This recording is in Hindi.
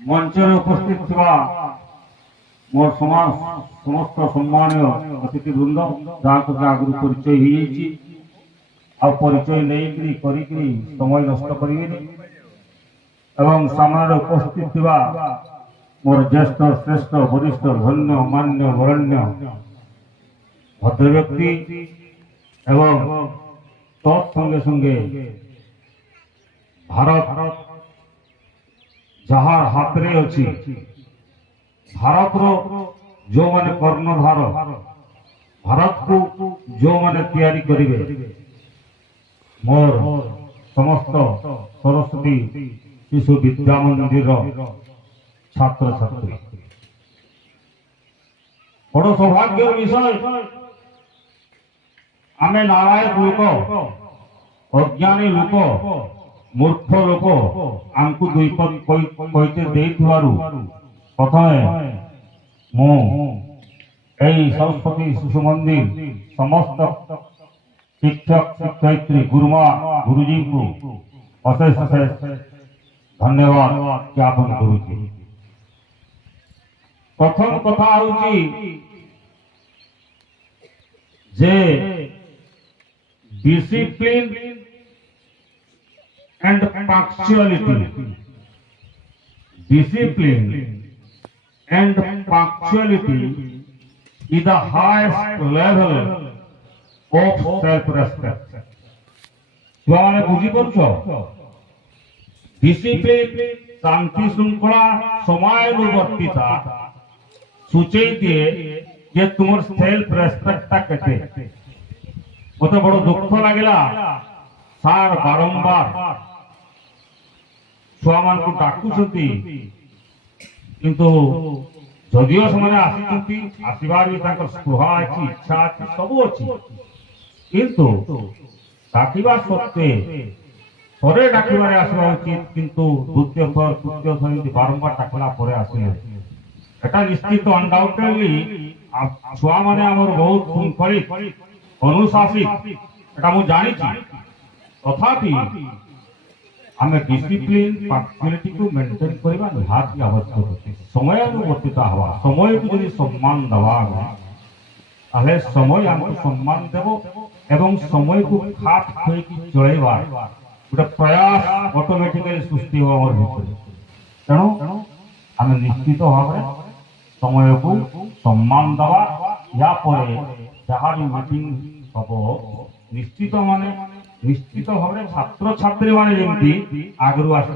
मंचर उपस्थित थिबा मोर समाज समस्त सम्मानीय अतिथि वृंद जहाँ आगु परिचय हो परिचय नहीं करी समय नष्ट करें एवं सामने उपस्थित थिबा मोर ज्येष्ठ श्रेष्ठ वरिष्ठ धन्य मान्य वरण्य भद्र व्यक्ति एवं तत्संगे संगे भारत जहार हाथ रे अच्छी भारत रो जो माने कर्णधार भारत को जो माने तैयारी करिवे मोर समस्त सरस्वती शिशु विद्या मंदिर छात्र छात्री बड़ सौभाग्य विषय आमे नारायण लोक अज्ञानी लोक मूर्ख लोक आमको दुईपद कहते देइथवारु प्रथमे मु सरस्वती शिशु मंदिर समस्त शिक्षक शिक्षयित्री गुरुमा गुरुजी को अशेष अशेष धन्यवाद ज्ञापन करुची। प्रथम कथा होची जे discipline and punctuality. Discipline and punctuality is the highest level of self-respect. तुआने बुझी पड़छो डिसिप्लिन शांति श्रृंखला समयानुवर्तिता सूचय दिए जे तुमर सेल्फ रेस्पेक्ट ता केते मते बड़ दुख लागिला सार बारंबार छुआ मान को डाकुछंती किंतु जदियो समाने आसीछंती आसीबार भी ताकर स्पृहा अछि इच्छा अछि सब अछि किंतु डाकिबा सत्ते परे डाकिबारे आसबा उचित किंतु द्वितीय थर तृतीय थर बारंबार डाकला परे आसीने एटा निश्चित अनडाउटेडली छुआ माने हमर बहुत शृंखलित अनुशासित एटा मु जानि छी तथापि आम डिसिप्लिन पंक्चुअलिटी को मेंटेन करबा निहाती आवश्यक समयानुवर्तिता हवा समय को यदि सम्मान दवा ताले समय हमको सम्मान देबो एवं समय को खाप खोई की चलेबा गोटे प्रयास ऑटोमेटिकली सृष्टि हो हमर भीतर तेणु आम निश्चित भाव समय को सम्मान दवा या परे जहाँ भी मीटिंग हबो निश्चित माने निश्चित भाव छात्र छात्री माने आगु आस